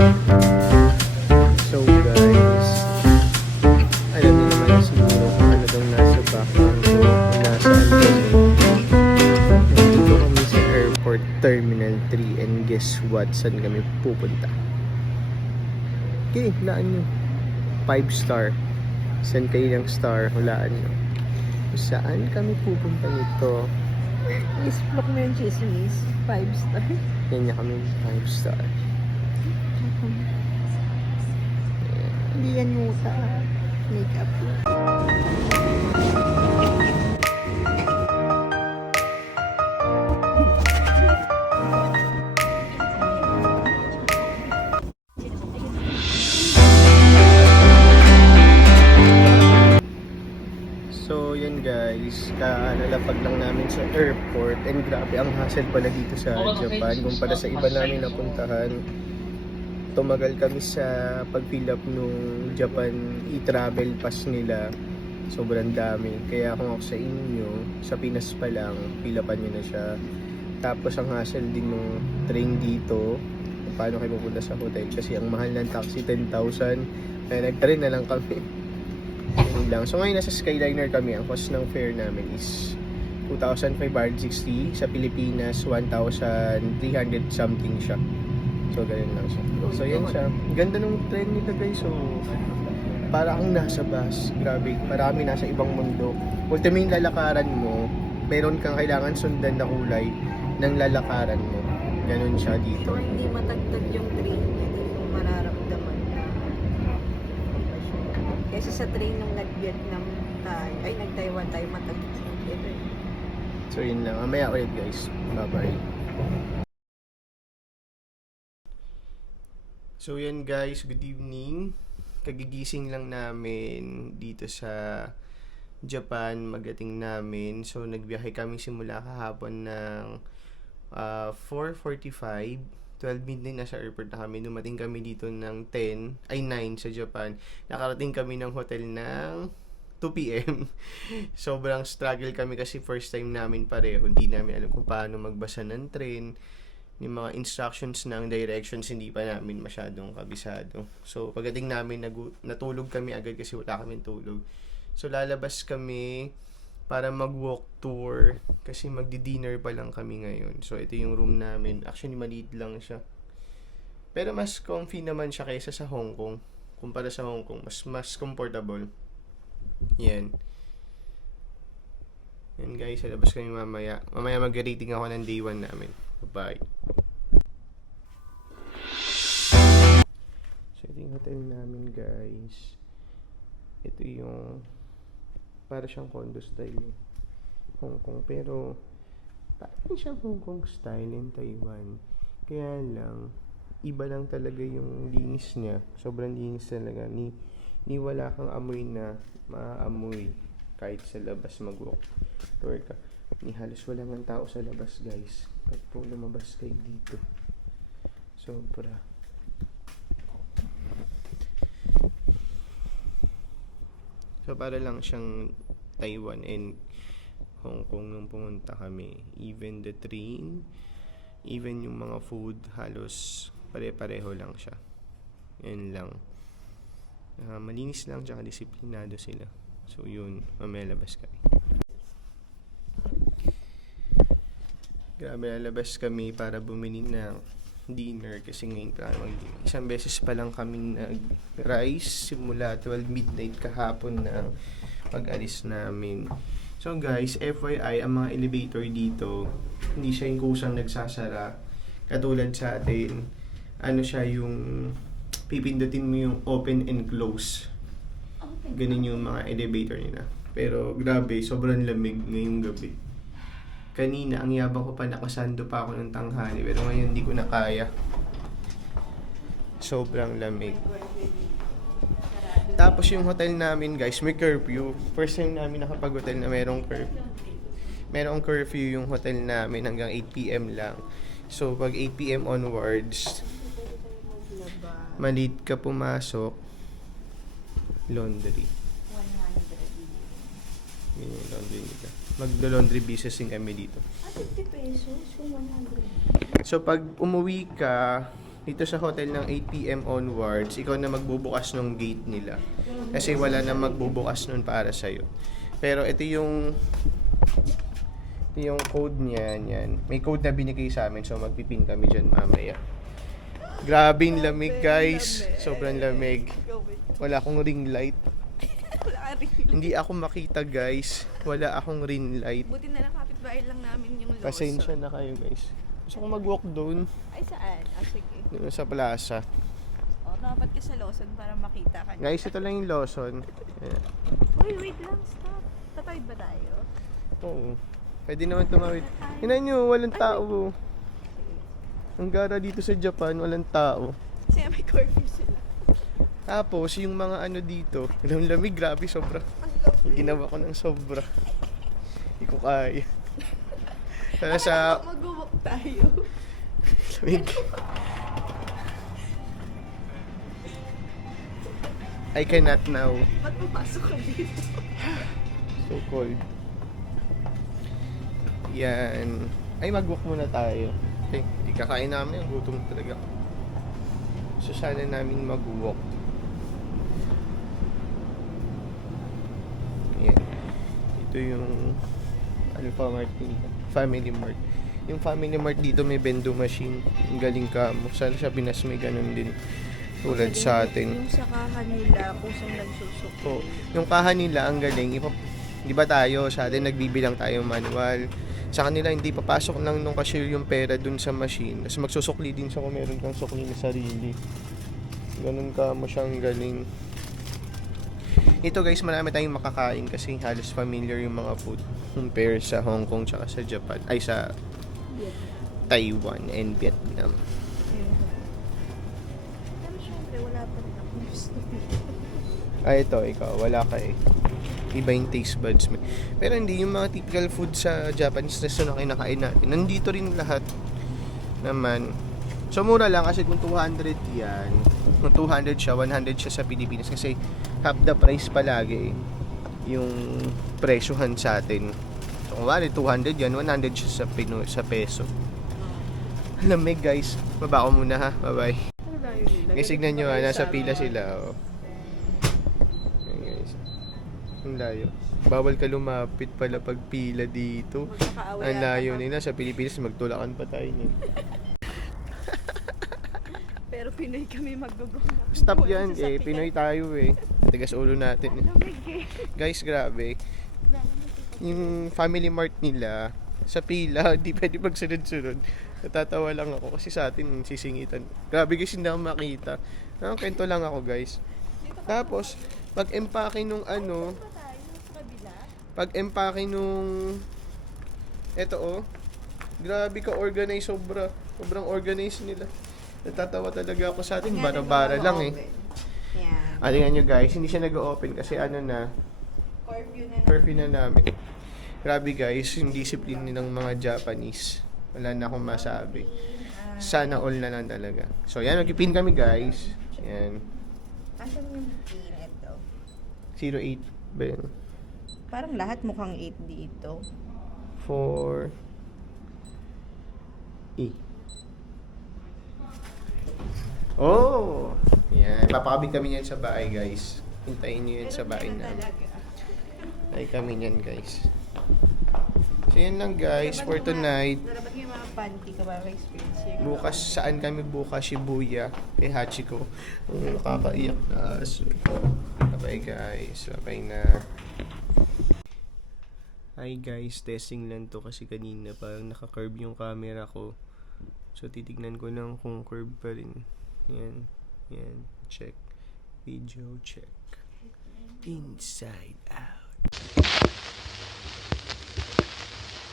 So guys, alam niyo naman na siguro kung ano daw nasa background ko, kung nasaan kami. Nandito kami sa Airport Terminal 3 and guess what? Saan kami pupunta? Okay, hulaan nyo. 5 star. Saan kayo ng star? Hulaan nyo. Saan kami pupunta nito? Isplok mo yung chismis. 5 star. Yan niya kami 5 star. Hindi yan muta. Makeup lang. So yun guys, kalalapag lang namin sa airport and grabe ang hassle pala dito sa Japan kumpara sa iba namin napuntahan. Tumagal kami sa pag-fill up nung Japan e-travel pass nila. Sobrang dami. Kaya kung ako sa inyo, sa Pinas pa lang, fill upan nyo na siya. Tapos ang hassle din nung train dito, kung paano kayo pupunta sa hotel. Kasi ang mahal ng taxi, 10,000. Kaya nag-train na lang kami. Yun lang. So ngayon nasa Skyliner kami. Ang cost ng fare namin is 2,560. Sa Pilipinas, 1,300 something siya. So ganyan lang siya. So yan siya. Ganda ng train nila guys. So para kang nasa bus. Grabe. Marami nasa ibang mundo. Ultimate yung lalakaran mo. Meron kang kailangan sundan na kulay ng lalakaran mo. Ganun siya dito. So, hindi matagtag yung train. Hindi mo mararamdaman na kasi sa train nung nag-Vietnam tayo, ay nag-Taiwan tayo matagtag. So yun lang. Mamaya ulit guys. Bye-bye. So yan guys, good evening. Kagigising lang namin dito sa Japan, magating namin. So nagbiyahe kami simula kahapon ng 4:45, 12 midnight nasa airport na kami. Dumating kami dito ng 9 sa Japan. Nakarating kami ng hotel ng 2 p.m. Sobrang struggle kami kasi first time namin pareho. Hindi namin alam kung paano magbasa ng train. Yung mga instructions ng directions hindi pa namin masyadong kabisado. So pagdating namin natulog kami agad kasi wala kaming tulog. So lalabas kami para mag-walk tour kasi magdi-dinner pa lang kami ngayon. So ito yung room namin. Actually maliit lang siya. Pero mas comfy naman siya kaysa sa Hong Kong. Kumpara sa Hong Kong, mas comfortable. Yan. Yan guys, lalabas kami mamaya. Mamaya mag-rating ako ng day 1 namin. Bye. So ito yung hotel namin guys. Ito yung para siyang condo style Hong Kong. Pero parang siyang Hong Kong style in Taiwan. Kaya lang iba lang talaga yung linis niya. Sobrang linis talaga. Ni wala kang amoy na maaamoy kahit sa labas mag-walk tour ka. Ni halos wala ng tao sa labas guys. Kahit po lumabas kayo dito. Sobra. So para lang siyang Taiwan and Hong Kong nung pumunta kami. Even the train, even yung mga food, halos pare-pareho lang siya. Yan lang. Malinis lang tsaka disiplinado sila. So yun, mamaya labas kami. Grabe, lalabas kami para bumili ng dinner kasi ngayon pa isang beses pa lang kaming nag-rice simula 12 midnight kahapon na pag-alis namin. So guys, FYI, ang mga elevator dito, hindi siya yung kusang nagsasara. Katulad sa atin, ano siya yung pipindutin mo yung open and close. Ganun yung mga elevator nila. Pero grabe, sobrang lamig ngayong gabi. Kanina, ang yabang ko pa, nakasando pa ako ng tanghali. Pero ngayon, hindi ko na kaya. Sobrang lamig. Tapos yung hotel namin, guys, may curfew. First time namin nakapag-hotel na merong curfew. Merong curfew yung hotel namin hanggang 8 p.m. lang. So, pag 8 p.m. onwards, malit ka pumasok, laundry. 100. Ganyan, laundry nila. Magdo-laundry business din kami dito. 50 pesos yung 100. So pag umuwi ka, dito sa hotel ng 8 PM onwards, ikaw na magbubukas ng gate nila. Kasi wala na magbubukas nun para sa'yo. Pero ito yung code niya, yan. May code na binigay sa amin, so magpipin kami dyan mamaya. Grabe yung lamig, guys. Sobrang lamig. Wala akong ring light. Hindi ako makita, guys. Wala akong ring light. Buti na lang kapitbahay lang namin yung Lawson. Pasensya na kayo, guys. Gusto ko mag-walk doon. Ay, saan? Sige. Doon sa plaza. O, dapat ka sa Lawson para makita ka niya. Guys, ito lang yung Lawson. Ayan. Uy, wait lang. Stop. Tatawid ba tayo? Oo. Pwede naman tumawid. Hinan nyo, walang tao. Ang gara dito sa Japan, walang tao. Kasi may curfew sila. Tapos, yung mga ano dito, ang lamig, grabe, sobra. Ginawa ko ng sobra. Hindi ko kaya. Sana sa Mag-walk tayo. lamig. I cannot now. Ba't pumasok ka dito? So cold. Yan. Ay, mag-walk muna tayo. Okay, hindi kakain namin. Gutom talaga. So, sana namin mag-walk. Yan. Ito yung Alpha Mart nila. Family Mart. Yung Family Mart dito may bendo machine. Ang galing ka mo. Sana sa Pinas may ganun din. Tulad sa atin. Yung sa kahan nila, kung saan nagsusok. So, yung kahan nila ang galing. Di ba tayo, sa atin nagbibilang tayo manual. Sa kanila hindi papasok lang nung cashier yung pera dun sa machine. Tapos magsusukli din sa kung meron kang sukli na sarili. Ganun ka mo siyang galing. Ito guys, marami tayong makakain kasi halos familiar yung mga food compare sa Hong Kong tsaka sa Japan. Ay, sa Taiwan and Vietnam. Pero syempre, wala pa rin ako gusto. Ay, ito, ikaw, wala ka eh. Iba yung taste buds mo. Pero hindi, yung mga typical food sa Japanese restaurant na kinakain natin, nandito rin lahat naman. So, mura lang kasi kung 200 yan, kung 200 siya, 100 siya sa Pilipinas kasi half the price palagi yung presyohan sa atin. So, kung wala, 200 yan, 100 siya sa peso. Lamig guys. Baba ko muna ha. Bye-bye. Guys, signan nyo ha, nasa pila sila. Oh. Ayan guys. Ang layo. Bawal ka lumapit pala pag pila dito. Ang layo nila. Sa Pilipinas, magtulakan pa tayo niyan. Pero Pinoy kami mag-go. Stop yan eh. Pinoy tayo eh. Tigas ulo natin eh. Guys, grabe. Yung Family Mart nila, sa pila, di pwede magsunod-sunod. Natatawa lang ako kasi sa atin sisingitan. Grabe guys, hindi ako makita. Kwento lang ako guys. Tapos, pag-empake nung ano, pag-empake nung eto oh, grabe ka organize, sobrang organize nila. Natatawa talaga ako sa atin, bara-bara lang eh. Yeah. Tingnan nyo guys, hindi siya nag-open kasi ano na, curfew na namin. Grabe guys, yung discipline nilang mga Japanese. Wala na akong masabi. Sana all na lang talaga. So yan, magpipin kami guys. Yan. Asan yung pin ito? 08 ba yun? Parang lahat mukhang 8 dito. 4 E. Oh! Yan. Papakabit kami yan sa bahay guys. Hintayin nyo yan sa bahay namin. Ay kami yan guys. So yan lang guys for tonight. Dapat yung mga panty ka para experience. Bukas, saan kami bukas? Shibuya. Kay Hachiko. Nakakaiyak na aso. Bye guys. Bye na. Hi guys, testing lang to kasi kanina parang naka-curve yung camera ko. So titignan ko lang kung curve pa rin. Yan. Yan. Check. Video check. Inside out.